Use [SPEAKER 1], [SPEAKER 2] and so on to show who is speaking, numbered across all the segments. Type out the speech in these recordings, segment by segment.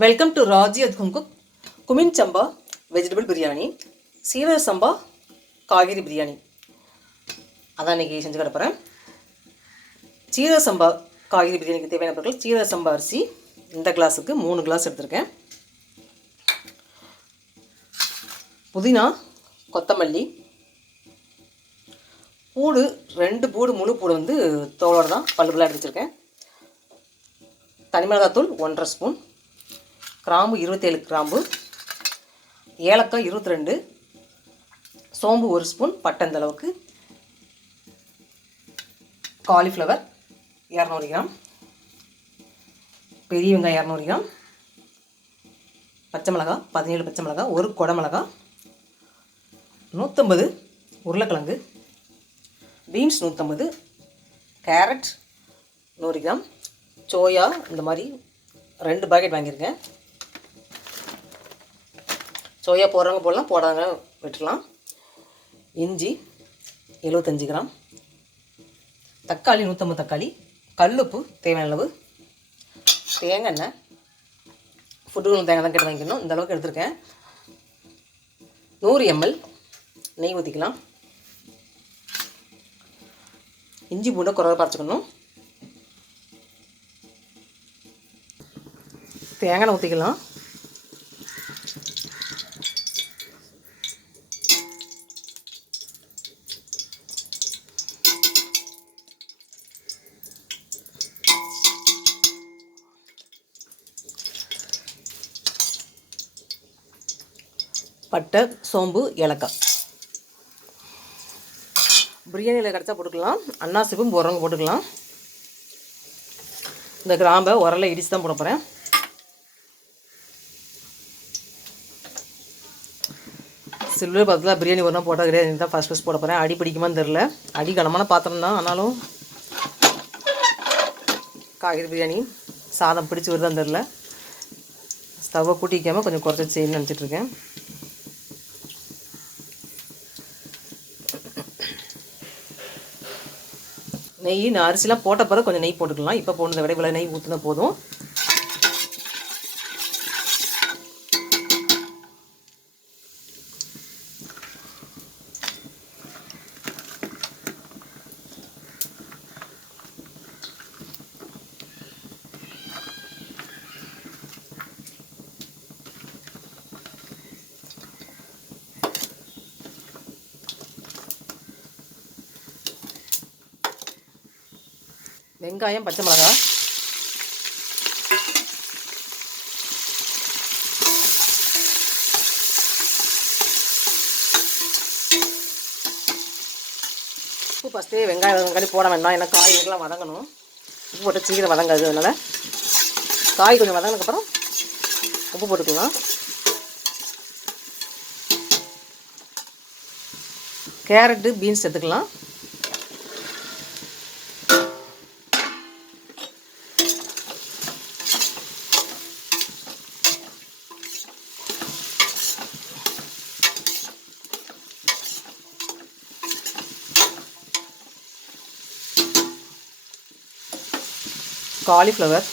[SPEAKER 1] Welcome to Raji at home cumin samba vegetable biryani சீரக சம்பா காய்கறி பிரியாணி அதான் இன்றைக்கி செஞ்சு கிடப்புறேன் சீரக சம்பா காய்கறி பிரியாணிக்கு தேவையான பொருட்கள் சீரக சம்பா அரிசி இந்த கிளாஸுக்கு மூணு கிளாஸ் எடுத்திருக்கேன். புதினா கொத்தமல்லி பூடு ரெண்டு பூடு முழு பூடு வந்து தோலோடு தான் பல்லு பல்லாக எடுத்து வச்சுருக்கேன் தனி மிளகாத்தூள் ஒன்றரை ஸ்பூன். கிராம்பு இருபத்தேழு கிராம்பு. ஏலக்காய் இருபத்தி ரெண்டு சோம்பு ஒரு ஸ்பூன். பட்டை அளவுக்கு. காலிஃப்ளவர் இரநூறு கிராம். பெரிய வெங்காயம் இரநூறு கிராம். பச்சை மிளகா பதினேழு பச்சை மிளகா ஒரு கொடை மிளகா. நூற்றம்பது உருளைக்கிழங்கு. பீன்ஸ் நூற்றம்பது கேரட் நூறு கிராம். சோயா இந்த மாதிரி ரெண்டு பாக்கெட் வாங்கியிருக்கேன். சோயா போடுறவங்க போடலாம் போடாதவங்க விட்டுடலாம். இஞ்சி எழுபத்தஞ்சி கிராம். தக்காளி நூற்றம்பது தக்காளி. கல்லுப்பு தேவையான அளவு. தேங்காய் எண்ணெய். ஃபுட்டு தேங்காய் தான் கெட்டு வாங்கிக்கணும். இந்த அளவுக்கு எடுத்திருக்கேன். நூறு எம்எல் நெய் ஊற்றிக்கலாம் இஞ்சி பூண்டை குறவை பறச்சுக்கணும். தேங்காய் ஊற்றிக்கலாம் பட்டை சோம்பு ஏலக்காய். பிரியாணியில் கிடச்சா போட்டுக்கலாம். அன்னாசிப்பும் போடுறவங்க போட்டுக்கலாம். இந்த கிராம்பை உரலை இடித்து தான் போட போகிறேன் சில்வர் பாத்திரத்தில் பிரியாணி ஒரு போட்டால் கிடையாது. தான் ஃபஸ்ட் ஃபஸ்ட் போட போகிறேன் அடி பிடிக்குமான்னு தெரில அடி கனமான பாத்திரம் தான். ஆனாலும் காய்கறி பிரியாணி சாதம் பிடிச்சி வருதான்னு தெரில ஸ்டவ்வை கூட்டிக்காமல் கொஞ்சம் குறைச்சி செய்யணும்னு நினச்சிட்ருக்கேன் நெய் நான் அரிசிலாம் போட்ட பிறகு கொஞ்சம் நெய் போட்டுக்கலாம். இப்போ போனதை விட இவ்வளோ நெய் ஊற்றினா போதும். வெங்காயம் பச்சை மிளகாய் உப்பு ஃபஸ்ட்டே வெங்காயம் வெங்காயம் போட வேண்டாம். ஏன்னா காய் இதெல்லாம் வதங்கணும். உப்பு போட்டு சீக்கிரம் வதங்காது அதனால். காய் கொஞ்சம் வதங்கினதுக்கப்புறம் உப்பு போட்டுக்கலாம். கேரட்டு பீன்ஸ் எடுத்துக்கலாம். காலிஃப்ளவர்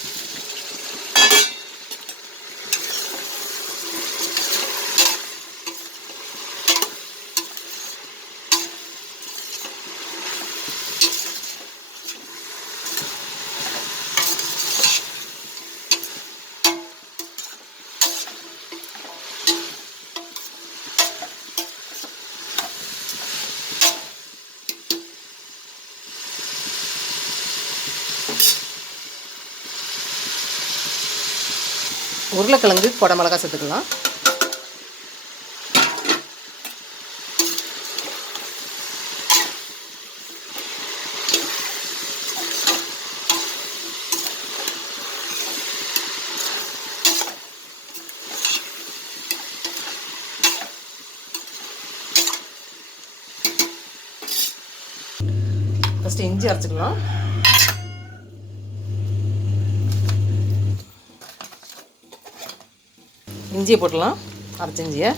[SPEAKER 1] உருளைக்கிழங்கு குடமிளகா சேர்த்துக்கலாம். ஃபஸ்ட்டு இஞ்சி அரைச்சிக்கலாம். இஞ்சியை போட்டலாம் அரைச்ச இஞ்சியை.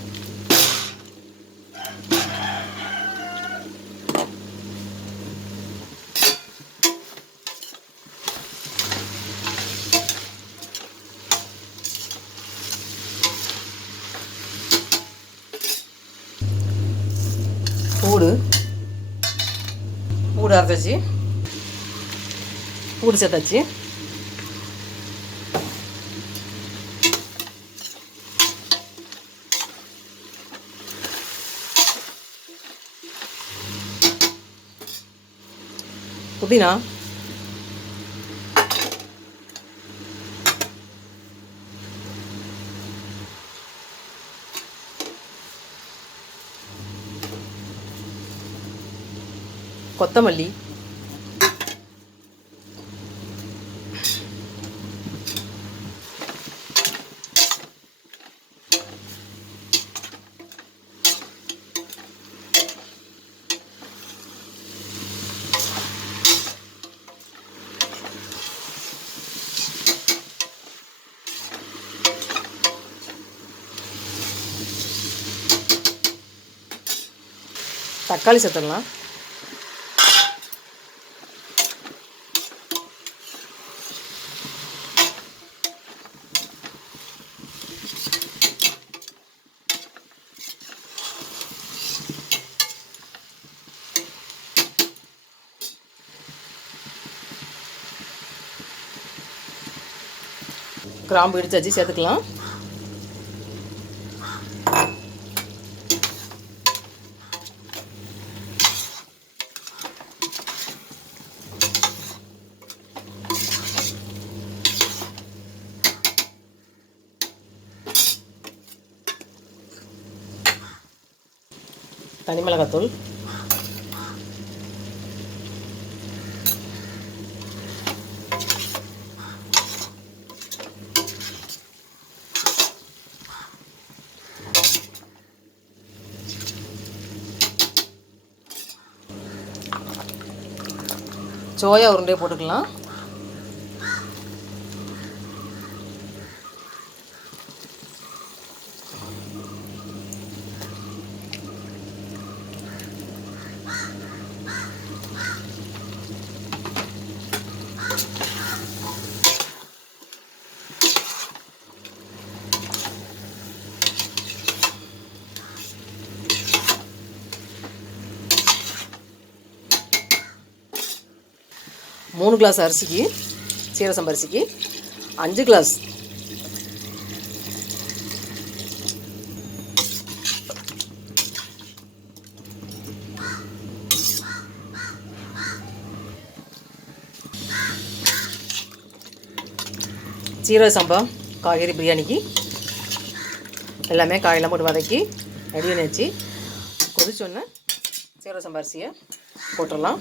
[SPEAKER 1] பூடு. பூடு அரைச்சாச்சு. பூடு சேர்த்தாச்சு. அப்படின்னா கொத்தமல்லி. தக்காளி சேர்த்துடலாம் கிராம்பு இடிச்சாச்சு சேர்த்துக்கலாம் தனி மிளகாத்தூள் சோயா உருண்டையை போட்டுக்கலாம். மூணு கிளாஸ் அரிசிக்கு சீரசம்பு அரிசிக்கு அஞ்சு கிளாஸ் சீரக சம்பா காய்கறி பிரியாணிக்கு எல்லாமே காயெல்லாம் போட்டு வதக்கி ரெடி பண்ணி வச்சு கொதிச்சோன்னே சீரக சம்பா அரிசியை போட்டுடலாம்.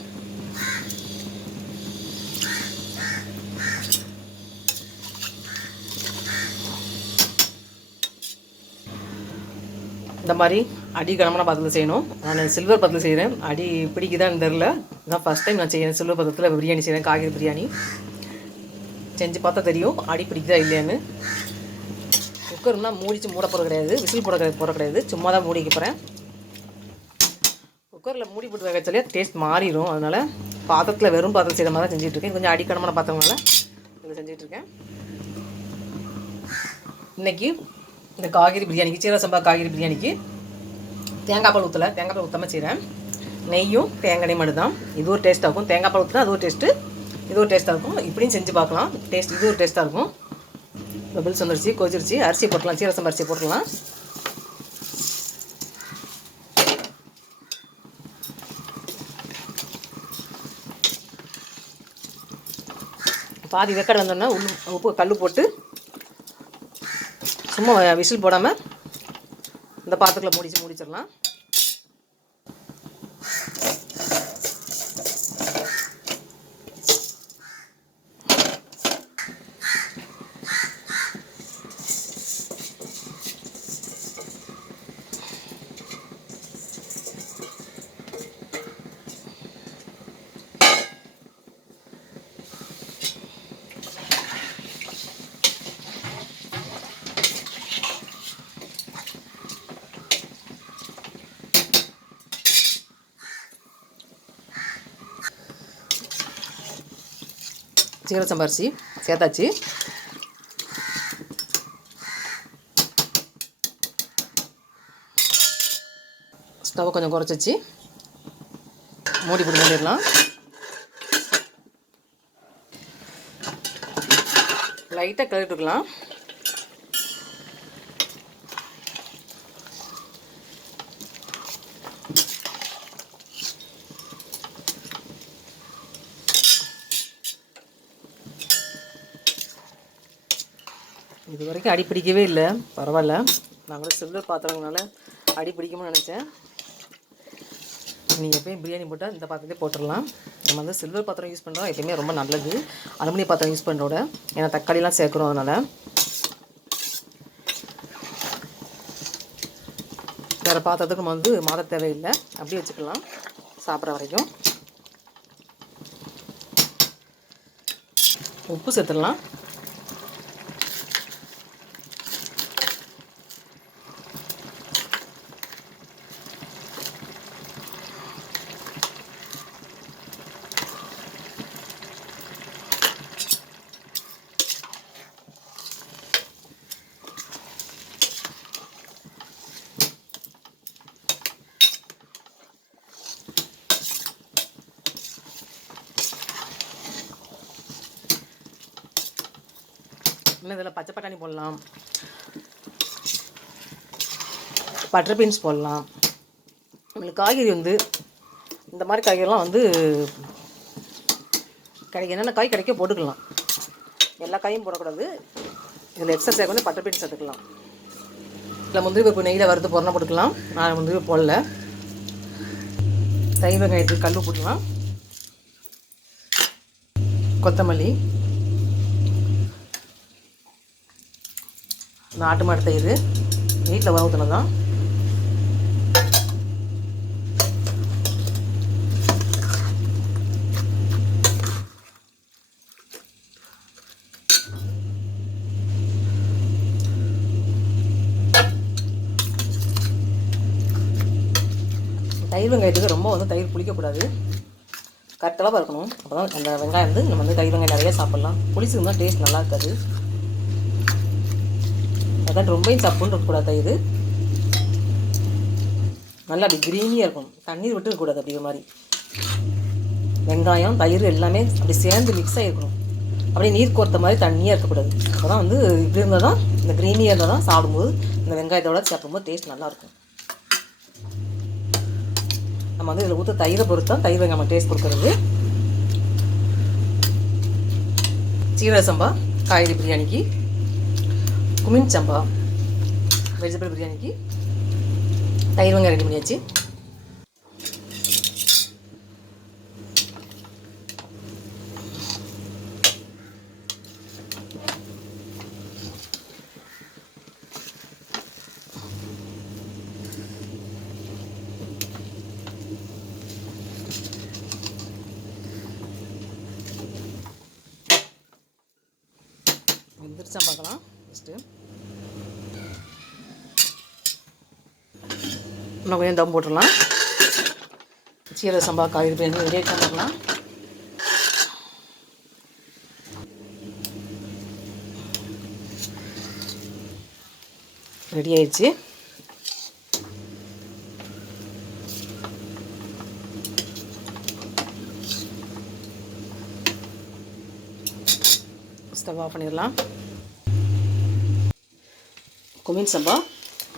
[SPEAKER 1] இந்த மாதிரி அடி கனமான பாத்திரத்தில் செய்யணும். நான் சில்வர் பாத்திரத்தில் செய்கிறேன் அடி பிடிக்குதான்னு தெரில இதான் ஃபஸ்ட் டைம் நான் செய்கிறேன் சில்வர் பாத்திரத்தில் பிரியாணி செய்கிறேன் காய்கறி பிரியாணி. செஞ்சு பார்த்தா தெரியும். அடி பிடிக்குதா இல்லையான்னு. குக்கர்னால் மூடிச்சு மூட போகிறது கிடையாது. விசில் போட கிடையாது போட கிடையாது. சும்மா தான் மூடி போகிறேன் குக்கரில் மூடி போட்டு வைக்க டேஸ்ட் மாறிடும் அதனால் பாத்திரத்தில் வெறும் பாத்திரம் செய்கிற மாதிரி தான் செஞ்சிட்ருக்கேன் கொஞ்சம் அடிக்கணமான பாத்திரங்களால இதை செஞ்சிட்ருக்கேன் இன்றைக்கி இந்த காய்கறி பிரியாணிக்கு சீரக சம்பா காய்கறி பிரியாணிக்கு தேங்காய் பால் ஊற்றலை தேங்காய் பால் ஊற்றாமல் செய்கிறேன் நெய்யும் தேங்காய் மட்டும் தான் இது ஒரு டேஸ்ட்டாக இருக்கும். தேங்காய் பால் ஊற்றினா அது ஒரு டேஸ்ட்டு இது ஒரு டேஸ்ட்டாக இருக்கும். இப்படியும் செஞ்சு பார்க்கலாம். டேஸ்ட் இது ஒரு டேஸ்ட்டாக இருக்கும். பபிள்ஸ் வந்துருச்சு கொதிச்சிருச்சு. அரிசி போட்டலாம் சீரக சம்பா அரிசி போட்டுடலாம். பாதி வெக்கடை வந்தோடனே உப்பு கல் போட்டு சும்மா விசில் போடாமல் இந்த பாத்திரத்தில் மூடிச்சு முடிச்சிடலாம். சீரக சம்பாரிசி சேர்த்தாச்சு. ஸ்டவ் கொஞ்சம் குறைச்சி மூடி போட்டு மூடிடலாம். லைட்டாக கிளறிட்டுக்கலாம் இது வரைக்கும் அடி பிடிக்கவே இல்லை. பரவாயில்ல. நான் கூட சில்வர் பாத்திரங்கனால அடி பிடிக்கும்னு நினச்சேன். நீங்கள் எப்பயும் பிரியாணி போட்டால் இந்த பாத்திரத்தை போட்டுடலாம். நம்ம வந்து சில்வர் பாத்திரம் யூஸ் பண்ணுறோம் எப்பயுமே ரொம்ப நல்லது. அலுமினிய பாத்திரம் யூஸ் பண்ணுறோட ஏன்னா தக்காளிலாம் சேர்க்குறோம் அதனால். வேறு பாத்திரத்துக்கு நம்ம வந்து மாத தேவையில்லை. அப்படியே வச்சுக்கலாம். சாப்பிட்ற வரைக்கும். உப்பு சேர்த்துடலாம். இன்னும் இதில் பச்சை பட்டாணி போடலாம். பட்டர் பீன்ஸ் போடலாம். நம்மளுக்கு காய்கறி வந்து இந்த மாதிரி காய்கறிலாம் வந்து கிடைக்கும் என்னென்ன காய் கிடைக்க போட்டுக்கலாம். எல்லா காயும் போடக்கூடாது. இதில் எக்ஸ்ட்ரா சேர்க்க வந்து பட்டர் பீன்ஸ் எடுத்துக்கலாம் இல்லை முந்திரி பருப்பு நெய்யில் வறுத்து பொருணை போட்டுக்கலாம். நான் முந்திரி போடல. தயிர் வெங்காயத்துக்கு கல் போட்டுக்கலாம். கொத்தமல்லி. நாட்டு மாட்டு தயிர். வீட்டில் வளர்த்துனது தான். தயிர் வெங்காயத்துக்கு ரொம்ப வந்து தயிர் புளிக்கக்கூடாது. கரெக்டளவாக இருக்கணும் அப்போ தான் அந்த வெங்காயம் வந்து நம்ம வந்து தயிர் வெங்காயம் நிறைய சாப்பிட்லாம். புளிச்சு டேஸ்ட் நல்லா இருக்காது. அதான் ரொம்பவும் சப்புன்னு இருக்கக்கூடாது தயிர் நல்லா அப்படி கிரீனியாக இருக்கும். தண்ணீர் விட்டு இருக்கக்கூடாது அப்படிங்கிற மாதிரி. வெங்காயம் தயிர் எல்லாமே அப்படி சேர்ந்து மிக்ஸ் ஆகிருக்கணும் அப்படியே நீர் கோர்த்த மாதிரி தண்ணியாக இருக்கக்கூடாது. அப்போ தான் வந்து இப்படி இருந்தால் தான் இந்த க்ரீனியாக இருந்தால் தான் சாப்பிடும்போது இந்த வெங்காயத்தோட சாப்பிடும்போது டேஸ்ட் நல்லாயிருக்கும். நம்ம வந்து இதில் ஊற்ற தயிரை பொறுத்து தான் தயிர் வெங்காயம் டேஸ்ட் கொடுக்குறது. சீரக சம்பா காய்கறி பிரியாணிக்கு குமின் சம்பா. வெஜிடபிள் பிரியாணிக்கு தயிர் வெங்காயம் ரெடி பண்ணியாச்சு. வெந்திரிச்சா பார்க்கலாம் ஃபஸ்ட்டு. இன்னும் கொஞ்சம் தம் போட்டுடலாம். சீரக சம்பா காய்கறி பிரியாணி ரெடியாக ஆகிட்டு ரெடி ஆயிடுச்சு. ஸ்டவ் ஆஃப் பண்ணிடலாம். Cumin samba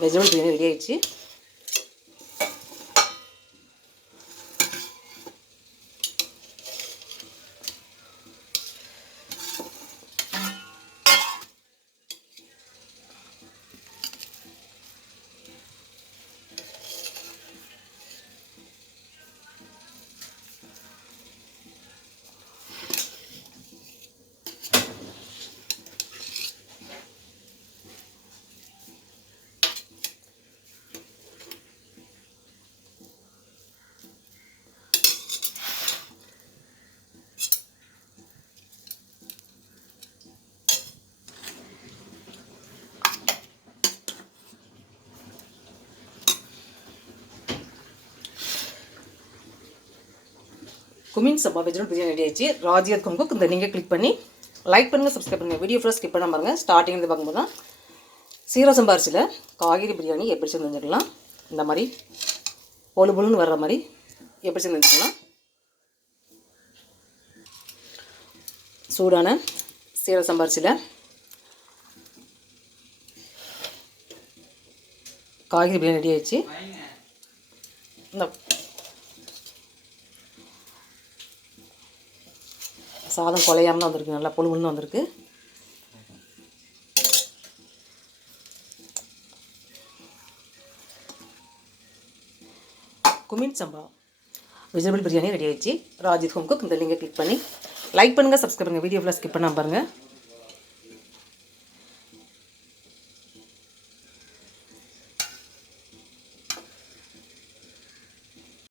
[SPEAKER 1] vegetable biryani ready ஆகிடுச்சு குமின் சபா வெஜிடபிள் பிரியாணி ரெடி ஆயிடுச்சு. ராஜியத் குங்குக்கு இந்த நீங்கள் கிளிக் பண்ணி லைக் பண்ணுங்கள் சப்ஸ்கிரைப் பண்ணுங்கள் வீடியோ ஃபுல்லாக ஸ்கிப் பண்ண பாருங்கள் ஸ்டார்டிங்லேருந்து பார்க்கும்போது தான் சீரக சம்பாரிசியில் காய்கறி பிரியாணி எப்படி செஞ்சுக்கலாம் இந்த மாதிரி பொழு பொழுன்னு வர்ற மாதிரி எப்படி செஞ்சுக்கலாம் சூடான சீரக சம்பாரிசியில் காய்கறி பிரியாணி ரெடி ஆயிடுச்சு. இந்த சாதம் குலையாமல் தான் வந்திருக்கு நல்லா புழுவுன்னு வந்திருக்கு. குமின் சம்பா. வெஜிடபிள் பிரியாணி ரெடி ஆகிடுச்சு ராஜித் ஹோம் குக் இந்த லிங்கை கிளிக் பண்ணி லைக் பண்ணுங்கள் சப்ஸ்கிரைப் பண்ணுங்கள் வீடியோ ஃபுல்லாக ஸ்கிப் பண்ணாமல் பாருங்கள்